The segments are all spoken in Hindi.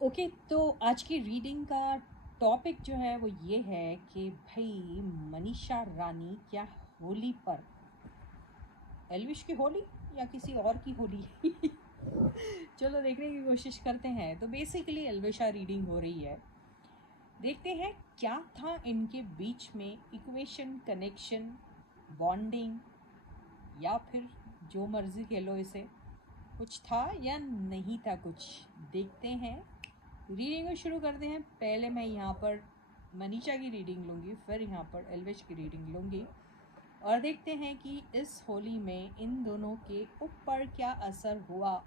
ओके, तो आज की रीडिंग का टॉपिक जो है वो ये है कि भाई मनीषा रानी क्या होली पर, एल्विश की होली या किसी और की होली चलो देखने की कोशिश करते हैं। तो बेसिकली एल्विशा रीडिंग हो रही है, देखते हैं क्या था इनके बीच में, इक्वेशन, कनेक्शन, बॉन्डिंग, या फिर जो मर्जी कह लो इसे, कुछ था या नहीं था कुछ। देखते हैं, रीडिंग को शुरू करते हैं। पहले मैं यहाँ पर मनीषा की रीडिंग लूँगी, फिर यहाँ पर एल्विश की रीडिंग लूँगी और देखते हैं कि इस होली में इन दोनों के ऊपर क्या असर हुआ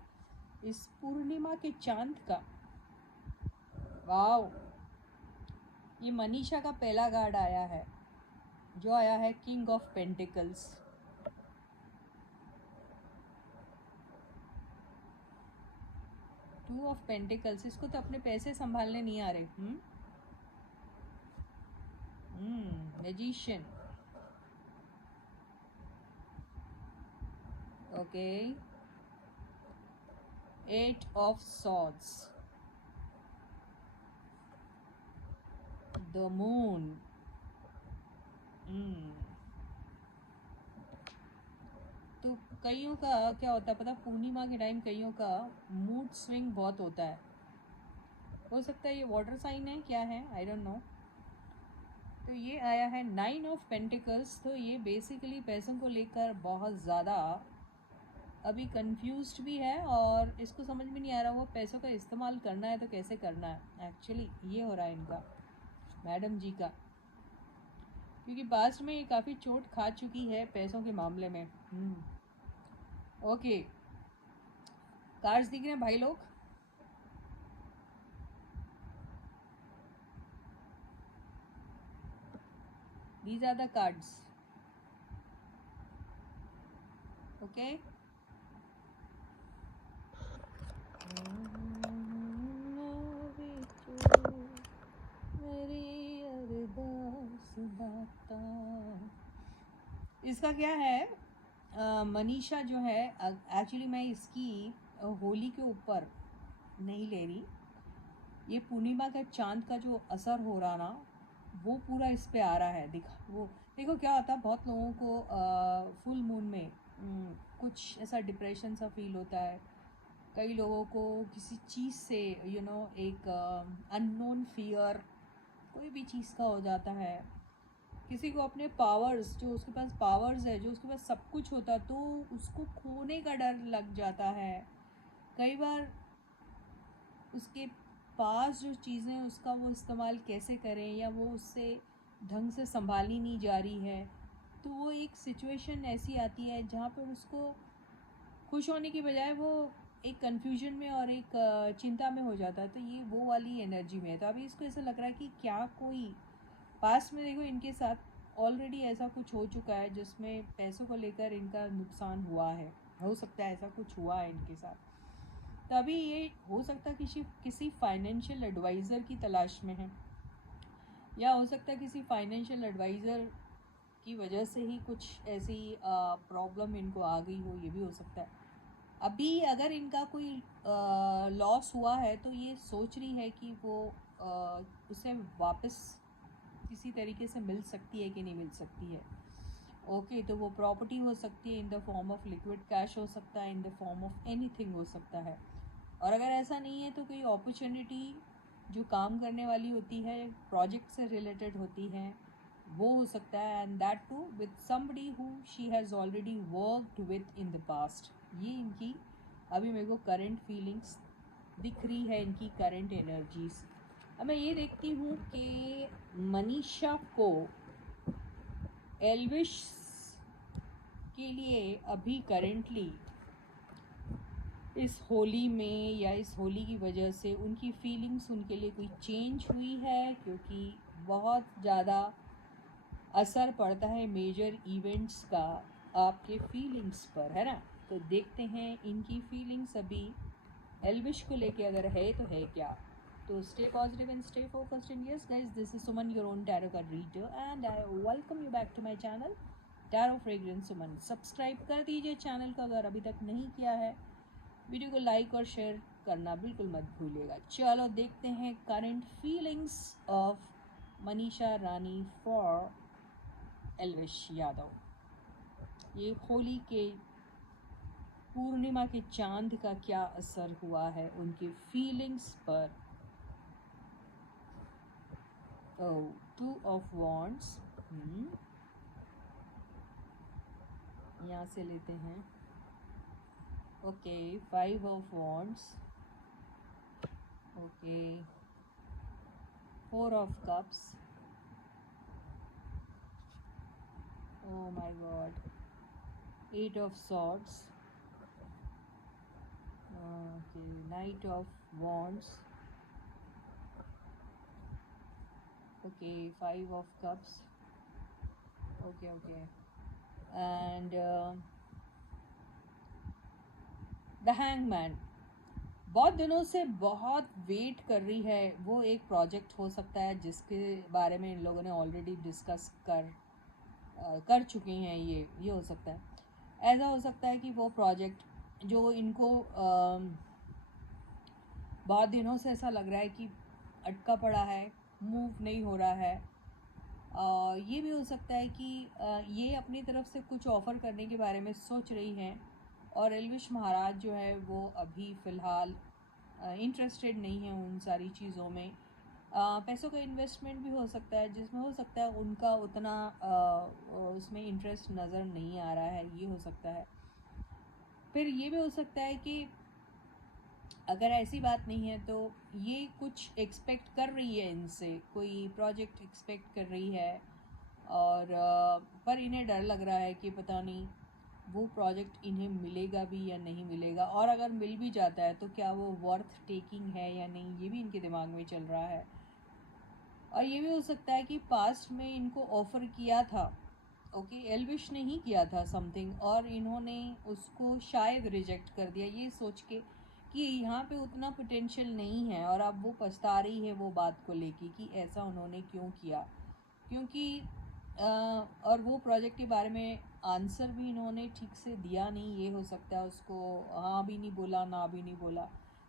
इस पूर्णिमा के चांद का। वाओ, ये मनीषा का पहला कार्ड आया है जो आया है king of pentacles. Two of pentacles, इसको तो अपने पैसे संभालने नहीं आ रहे। Magician, okay. Eight of swords, the moon. तो कईयों का क्या होता है पता, पूर्णिमा के टाइम कईयों का मूड स्विंग बहुत होता है। हो सकता है ये वाटर साइन है, क्या है, आई डोंट नो। तो ये आया है 9 ऑफ पेंटिकल्स। तो ये बेसिकली पैसों को लेकर बहुत ज़्यादा अभी कंफ्यूज्ड भी है और इसको समझ में नहीं आ रहा वो पैसों का इस्तेमाल करना है तो कैसे करना है। एक्चुअली ये हो रहा है इनका, मैडम जी का, क्योंकि पास्ट में ये काफ़ी चोट खा चुकी है पैसों के मामले में। ओके, कार्ड्स दिख रहे हैं भाई लोग। These are the cards. Okay. इसका क्या है, मनीषा जो है, एक्चुअली मैं इसकी होली के ऊपर नहीं ले रही। ये पूर्णिमा का चांद का जो असर हो रहा ना, वो पूरा इस पे आ रहा है। वो देखो क्या होता है, बहुत लोगों को फुल मून में कुछ ऐसा डिप्रेशन सा फील होता है। कई लोगों को किसी चीज़ से एक अननोन फियर कोई भी चीज़ का हो जाता है। किसी को अपने पावर्स, जो उसके पास पावर्स है, जो उसके पास सब कुछ होता, तो उसको खोने का डर लग जाता है। कई बार उसके पास जो चीज़ें, उसका वो इस्तेमाल कैसे करें, या वो उससे ढंग से संभाली नहीं जा रही है, तो वो एक सिचुएशन ऐसी आती है जहाँ पर उसको खुश होने की बजाय वो एक कन्फ्यूजन में और एक चिंता में हो जाता है। तो ये वो वाली एनर्जी में है। तो अभी इसको ऐसा लग रहा है कि क्या कोई पास्ट में, देखो इनके साथ ऑलरेडी ऐसा कुछ हो चुका है जिसमें पैसों को लेकर इनका नुकसान हुआ है। हो सकता है ऐसा कुछ हुआ है इनके साथ। तो अभी ये हो सकता है किसी फाइनेंशियल एडवाइज़र की तलाश में है, या हो सकता है किसी फाइनेंशियल एडवाइज़र की वजह से ही कुछ ऐसी प्रॉब्लम इनको आ गई हो, ये भी हो सकता है। अभी अगर इनका कोई लॉस हुआ है तो ये सोच रही है कि वो उसे वापस किसी तरीके से मिल सकती है कि नहीं मिल सकती है। ओके, तो वो प्रॉपर्टी हो सकती है in the form of liquid cash, हो सकता है in the form of anything हो सकता है। और अगर ऐसा नहीं है तो कोई अपॉर्चुनिटी जो काम करने वाली होती है, प्रोजेक्ट से रिलेटेड होती है, वो हो सकता है। And that too with somebody who she has already worked with in the past. ये इनकी अभी मेरे को करंट फीलिंग्स दिख रही है, इनकी करंट एनर्जीज। अब मैं ये देखती हूँ कि मनीषा को एल्विश के लिए अभी करेंटली इस होली में या इस होली की वजह से उनकी फीलिंग्स उनके लिए कोई चेंज हुई है, क्योंकि बहुत ज़्यादा असर पड़ता है मेजर इवेंट्स का आपके फीलिंग्स पर, है ना। तो देखते हैं इनकी फीलिंग्स अभी एल्विश को लेके अगर है तो है क्या। तो stay positive and stay focused in yes guys, this is Suman, your own tarot card reader, and I welcome you back to my channel tarot fragrance Suman. Subscribe कर दीजिए चैनल को अगर अभी तक नहीं किया है। वीडियो को लाइक और शेयर करना बिल्कुल मत भूलिएगा। चलो देखते हैं current feelings of Manisha Rani for Elvish Yadav. ये होली के पूर्णिमा के चांद का क्या असर हुआ है उनके फीलिंग्स पर। टू ऑफ वॉन्ड्स, यहाँ से लेते हैं। Okay, 5 of wands, okay, 4 of cups, oh my god, 8 of swords, okay, Knight of wands, okay, 5 of cups, okay, and the hangman बहुत दिनों से बहुत वेट कर रही है। वो एक प्रोजेक्ट हो सकता है जिसके बारे में इन लोगों ने ऑलरेडी डिस्कस कर चुके हैं। ये हो सकता है, ऐसा हो सकता है कि वो प्रोजेक्ट जो इनको बहुत दिनों से ऐसा लग रहा है कि अटका पड़ा है, मूव नहीं हो रहा है। ये भी हो सकता है कि ये अपनी तरफ से कुछ ऑफ़र करने के बारे में सोच रही हैं और एल्विश महाराज जो है वो अभी फ़िलहाल इंटरेस्टेड नहीं है उन सारी चीज़ों में। पैसों का इन्वेस्टमेंट भी हो सकता है जिसमें हो सकता है उनका उतना उसमें इंटरेस्ट नज़र नहीं आ रहा है, ये हो सकता है। फिर ये भी हो सकता है कि अगर ऐसी बात नहीं है तो ये कुछ एक्सपेक्ट कर रही है इनसे, कोई प्रोजेक्ट एक्सपेक्ट कर रही है और पर इन्हें डर लग रहा है कि पता नहीं वो प्रोजेक्ट इन्हें मिलेगा भी या नहीं मिलेगा, और अगर मिल भी जाता है तो क्या वो वर्थ टेकिंग है या नहीं, ये भी इनके दिमाग में चल रहा है। और ये भी हो सकता है कि पास्ट में इनको ऑफ़र किया था, ओके, एल्विश ने ही किया था समथिंग और इन्होंने उसको शायद रिजेक्ट कर दिया ये सोच के कि यहाँ पे उतना पोटेंशियल नहीं है, और अब वो पछता रही है वो बात को लेके कि ऐसा उन्होंने क्यों किया। क्योंकि और वो प्रोजेक्ट के बारे में आंसर भी इन्होंने ठीक से दिया नहीं, ये हो सकता है उसको हाँ भी नहीं बोला ना भी नहीं बोला।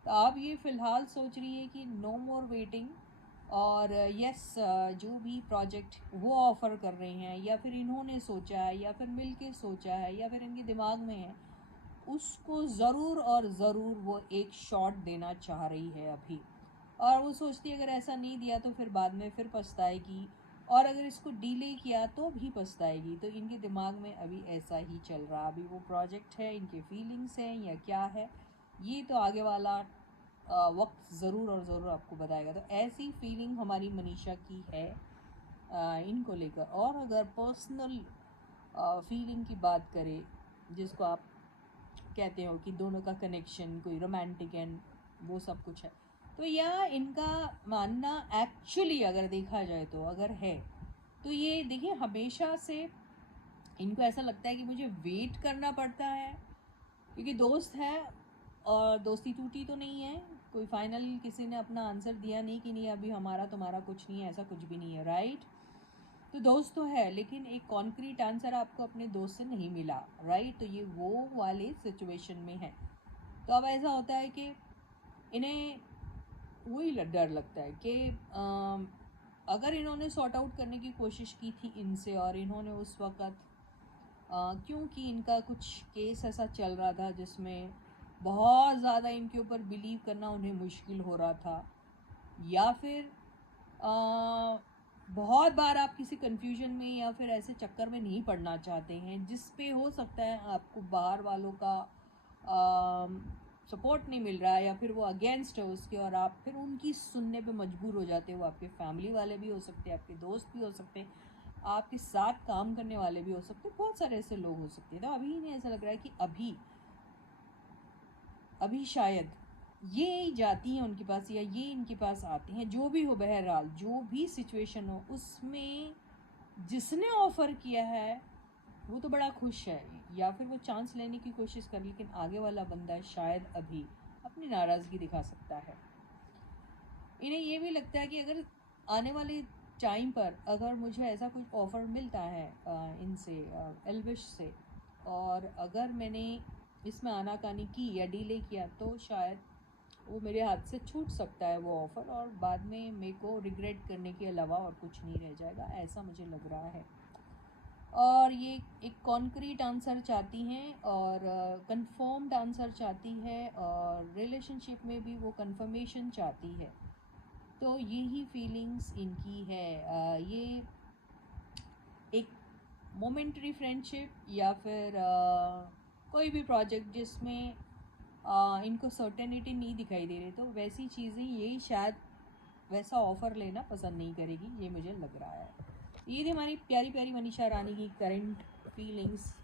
तो अब ये फ़िलहाल सोच रही है कि नो मोर वेटिंग, और यस जो भी प्रोजेक्ट वो ऑफ़र कर रहे हैं या फिर इन्होंने सोचा है या फिर मिल के सोचा है या फिर इनके दिमाग में है, उसको ज़रूर और ज़रूर वो एक शॉट देना चाह रही है अभी। और वो सोचती है अगर ऐसा नहीं दिया तो फिर बाद में फिर पछताएगी, और अगर इसको डिले किया तो भी पछताएगी। तो इनके दिमाग में अभी ऐसा ही चल रहा, अभी वो प्रोजेक्ट है, इनके फीलिंग्स हैं या क्या है, ये तो आगे वाला वक्त ज़रूर और ज़रूर आपको बताएगा। तो ऐसी फीलिंग हमारी मनीषा की है इनको लेकर। और अगर पर्सनल फीलिंग की बात करें, जिसको आप कहते हो कि दोनों का कनेक्शन कोई रोमांटिक एंड वो सब कुछ है, तो यह इनका मानना एक्चुअली अगर देखा जाए तो अगर है तो ये देखिए हमेशा से इनको ऐसा लगता है कि मुझे वेट करना पड़ता है क्योंकि दोस्त है और दोस्ती टूटी तो नहीं है, कोई फाइनल किसी ने अपना आंसर दिया नहीं कि नहीं अभी हमारा तुम्हारा कुछ नहीं है, ऐसा कुछ भी नहीं है, राइट। तो दोस्त तो है लेकिन एक कॉन्क्रीट आंसर आपको अपने दोस्त से नहीं मिला, राइट। तो ये वो वाले सिचुएशन में है। तो अब ऐसा होता है कि इन्हें वही डर लगता है कि अगर इन्होंने सॉर्ट आउट करने की कोशिश की थी इनसे और इन्होंने उस वक़्त क्योंकि इनका कुछ केस ऐसा चल रहा था जिसमें बहुत ज़्यादा इनके ऊपर बिलीव करना उन्हें मुश्किल हो रहा था, या फिर बहुत बार आप किसी कन्फ्यूजन में या फिर ऐसे चक्कर में नहीं पड़ना चाहते हैं जिस पे हो सकता है आपको बाहर वालों का सपोर्ट नहीं मिल रहा है या फिर वो अगेंस्ट है उसके, और आप फिर उनकी सुनने पे मजबूर हो जाते हो। आपके फैमिली वाले भी हो सकते हैं, आपके दोस्त भी हो सकते हैं, आपके साथ काम करने वाले भी हो सकते हैं, बहुत सारे ऐसे लोग हो सकते हैं। तो अभी इन्हें ऐसा लग रहा है कि अभी शायद ये जाती हैं उनके पास या ये इनके पास आते हैं, जो भी हो, बहरहाल जो भी सिचुएशन हो उसमें जिसने ऑफ़र किया है वो तो बड़ा खुश है, या फिर वो चांस लेने की कोशिश कर, लेकिन आगे वाला बंदा शायद अभी अपनी नाराज़गी दिखा सकता है। इन्हें ये भी लगता है कि अगर आने वाले टाइम पर अगर मुझे ऐसा कुछ ऑफ़र मिलता है इनसे एल्विश से, और अगर मैंने इसमें आनाकानी की या डिले किया तो शायद वो मेरे हाथ से छूट सकता है वो ऑफ़र, और बाद में मेरे को रिग्रेट करने के अलावा और कुछ नहीं रह जाएगा, ऐसा मुझे लग रहा है। और ये एक कॉन्क्रीट आंसर चाहती हैं और कंफर्म्ड आंसर चाहती है, और रिलेशनशिप में भी वो कंफर्मेशन चाहती है। तो यही फीलिंग्स इनकी है। ये एक मोमेंटरी फ्रेंडशिप या फिर कोई भी प्रोजेक्ट जिसमें इनको सर्टेनिटी नहीं दिखाई दे रही, तो वैसी चीज़ें यही शायद वैसा ऑफ़र लेना पसंद नहीं करेगी, ये मुझे लग रहा है। ये थी हमारी प्यारी प्यारी मनीषा रानी की current feelings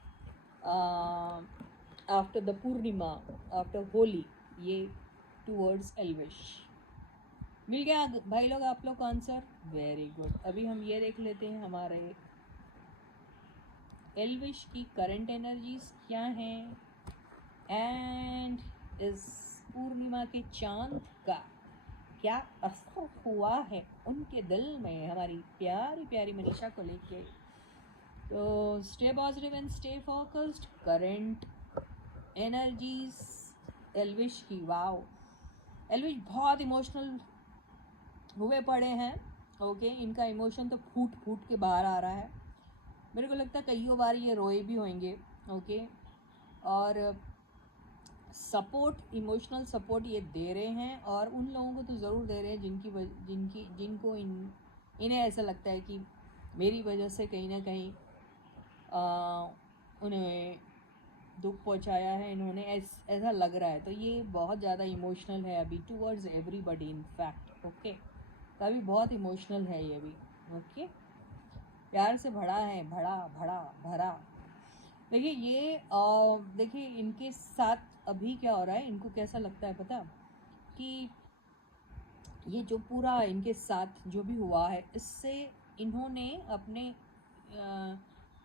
after the Purnima, after Holi, ये टूवर्ड्स एल्विश। मिल गया भाई लोग आप लोग का आंसर, वेरी गुड। अभी हम ये देख लेते हैं हमारे एल्विश की करंट एनर्जीज क्या हैं, एंड इस पूर्णिमा के चांद का क्या असर हुआ है उनके दिल में हमारी प्यारी प्यारी मनीषा को लेके। तो stay positive and stay focused. Current energies Elvish की, वाओ, एल्विश बहुत इमोशनल हुए पड़े हैं। ओके, इनका इमोशन तो फूट फूट के बाहर आ रहा है। मेरे को लगता है कईयों बार ये रोए भी होंगे। ओके, और सपोर्ट, इमोशनल सपोर्ट ये दे रहे हैं, और उन लोगों को तो ज़रूर दे रहे हैं जिनको इन्हें ऐसा लगता है कि मेरी वजह से कहीं ना कहीं उन्हें दुख पहुंचाया है इन्होंने, ऐसा लग रहा है। तो ये बहुत ज़्यादा इमोशनल है अभी towards everybody in fact. Okay, तो अभी बहुत इमोशनल है ये भी। ओके, प्यार से भरा है, भरा भरा भरा। देखिए ये देखिए इनके साथ अभी क्या हो रहा है, इनको कैसा लगता है पता, कि ये जो पूरा इनके साथ जो भी हुआ है, इससे इन्होंने अपने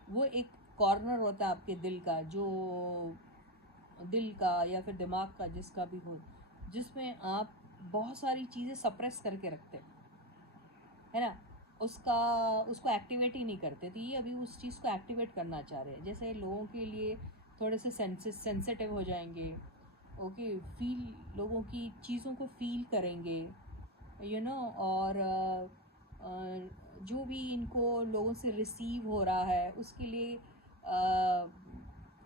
वो एक कॉर्नर होता है आपके दिल का, जो दिल का या फिर दिमाग का, जिसका भी हो, जिसमें आप बहुत सारी चीज़ें सप्रेस करके रखते है ना, उसको एक्टिवेट ही नहीं करते। तो ये अभी उस चीज़ को एक्टिवेट करना चाह रहे हैं। जैसे लोगों के लिए थोड़े से सेंसिटिव हो जाएंगे। ओके, फील, लोगों की चीज़ों को फील करेंगे, यू नो, और जो भी इनको लोगों से रिसीव हो रहा है उसके लिए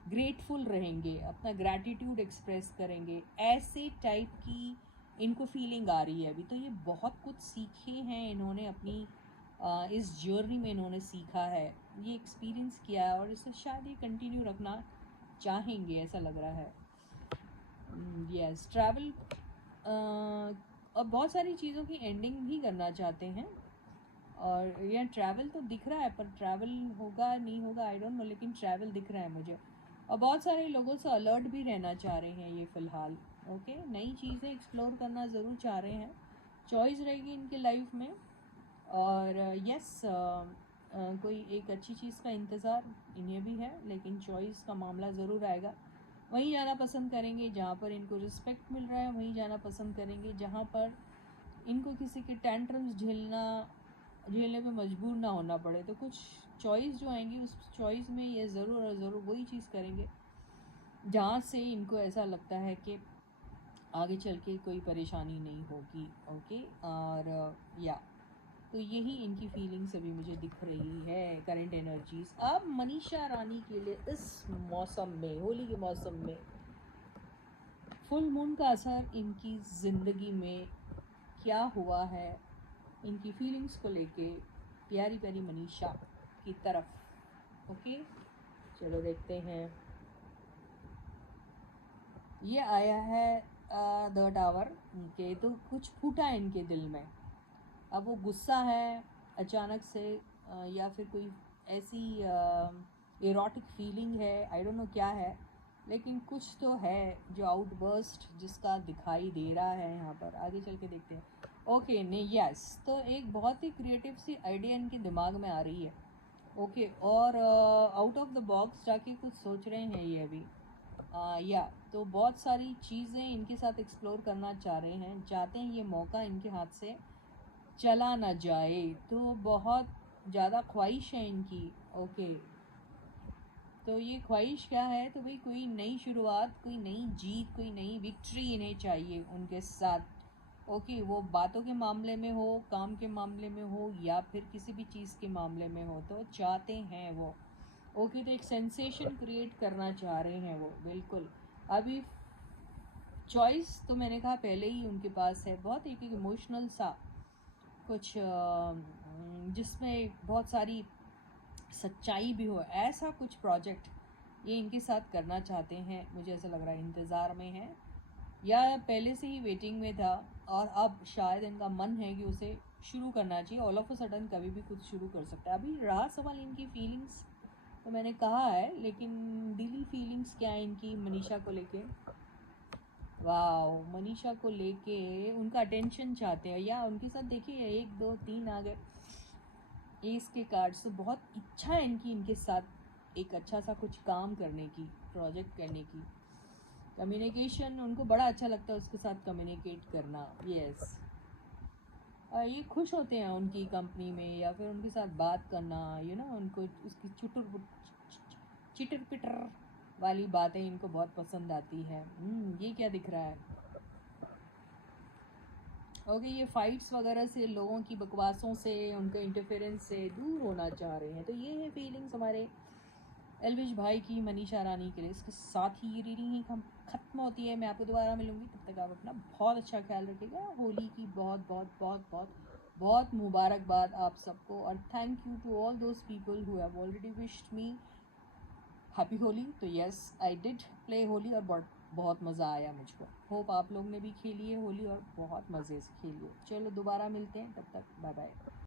ग्रेटफुल रहेंगे, अपना ग्रैटिट्यूड एक्सप्रेस करेंगे, ऐसे टाइप की इनको फीलिंग आ रही है अभी। तो ये बहुत कुछ सीखे हैं इन्होंने अपनी इस जर्नी में, इन्होंने सीखा है, ये एक्सपीरियंस किया है, और इसे शायद ये कंटिन्यू रखना चाहेंगे, ऐसा लग रहा है। यस, ट्रैवल और बहुत सारी चीज़ों की एंडिंग भी करना चाहते हैं, और यह ट्रैवल तो दिख रहा है, पर ट्रैवल होगा नहीं होगा आई डोंट नो, लेकिन ट्रैवल दिख रहा है मुझे। और बहुत सारे लोगों से अलर्ट भी रहना चाह रहे हैं ये फ़िलहाल। ओके, नई चीज़ें एक्सप्लोर करना ज़रूर चाह रहे हैं, चॉइस रहेगी इनके लाइफ में। और यस, कोई एक अच्छी चीज़ का इंतज़ार इन्हें भी है, लेकिन चॉइस का मामला ज़रूर आएगा। वहीं जाना पसंद करेंगे जहाँ पर इनको रिस्पेक्ट मिल रहा है, वहीं जाना पसंद करेंगे जहाँ पर इनको किसी के टेंट्रम्स झेलने पे मजबूर ना होना पड़े। तो कुछ चॉइस जो आएंगी, उस चॉइस में ये ज़रूर और ज़रूर वही चीज़ करेंगे जहाँ से इनको ऐसा लगता है कि आगे चल के कोई परेशानी नहीं होगी। ओके, और या तो यही इनकी फीलिंग्स अभी मुझे दिख रही है, करंट एनर्जीज। अब मनीषा रानी के लिए इस मौसम में, होली के मौसम में, फुल मून का असर इनकी ज़िंदगी में क्या हुआ है, इनकी फीलिंग्स को लेके प्यारी प्यारी मनीषा की तरफ। ओके, चलो देखते हैं। ये आया है द टावर के, तो कुछ फूटा है इनके दिल में। अब वो गुस्सा है अचानक से, या फिर कोई ऐसी इरोटिक फीलिंग है, आई डोंट नो क्या है, लेकिन कुछ तो है जो आउटबर्स्ट जिसका दिखाई दे रहा है यहाँ पर। आगे चल के देखते हैं। ओके, नहीं, यस, तो एक बहुत ही क्रिएटिव सी आइडिया इनके दिमाग में आ रही है। ओके, और आउट ऑफ द बॉक्स जाके कुछ सोच रहे हैं ये अभी। या तो बहुत सारी चीज़ें इनके साथ एक्सप्लोर करना चाह रहे हैं, चाहते हैं ये मौका इनके हाथ से चला ना जाए, तो बहुत ज़्यादा ख्वाहिश है इनकी। ओके, तो ये ख्वाहिश क्या है, तो भाई कोई नई शुरुआत, कोई नई जीत, कोई नई विक्ट्री इन्हें चाहिए उनके साथ। ओके, वो बातों के मामले में हो, काम के मामले में हो, या फिर किसी भी चीज़ के मामले में हो, तो चाहते हैं वो। ओके, तो एक सेंसेशन क्रिएट करना चाह रहे हैं वो, बिल्कुल। अभी चॉइस तो मैंने कहा पहले ही उनके पास है, बहुत एक इमोशनल सा कुछ जिसमें बहुत सारी सच्चाई भी हो, ऐसा कुछ प्रोजेक्ट ये इनके साथ करना चाहते हैं। मुझे ऐसा लग रहा है इंतज़ार में है, या पहले से ही वेटिंग में था, और अब शायद इनका मन है कि उसे शुरू करना चाहिए। ऑल ऑफ अ सडन कभी भी कुछ शुरू कर सकता है। अभी रहा सवाल इनकी फीलिंग्स, तो मैंने कहा है, लेकिन दिली फीलिंग्स क्या है इनकी मनीषा को लेके। वाह, मनीषा को लेके उनका अटेंशन चाहते हैं, या उनके साथ देखिए 1 2 3 आ गए एस के कार्ड्स, तो बहुत इच्छा है इनकी इनके साथ एक अच्छा सा कुछ काम करने की, प्रोजेक्ट करने की। कम्युनिकेशन उनको बड़ा अच्छा लगता है, उसके साथ कम्युनिकेट करना। यस, ये खुश होते हैं उनकी कंपनी में, या फिर उनके साथ बात करना, उनको उसकी चिटर पिटर वाली बातें इनको बहुत पसंद आती है। ये क्या दिख रहा है? ओके, ये फाइट्स वगैरह से, लोगों की बकवासों से, उनके इंटरफेरेंस से दूर होना चाह रहे हैं। तो ये है फीलिंग्स हमारे एलविश भाई की मनीषा रानी के लिए। इसके साथ ही ये रीडिंग ही ख़त्म होती है। मैं आपको दोबारा मिलूंगी, तब तक आप अपना बहुत अच्छा ख्याल रखिएगा। होली की बहुत बहुत बहुत बहुत बहुत मुबारकबाद आप सबको, और thank you to all those people who have already wished me happy Holi. तो yes, I did play Holi, और बहुत बहुत मज़ा आया मुझको। होप आप लोग ने भी खेली है होली, और बहुत मज़े से खेली है। चलो दोबारा मिलते हैं, तब तक बाय बाय।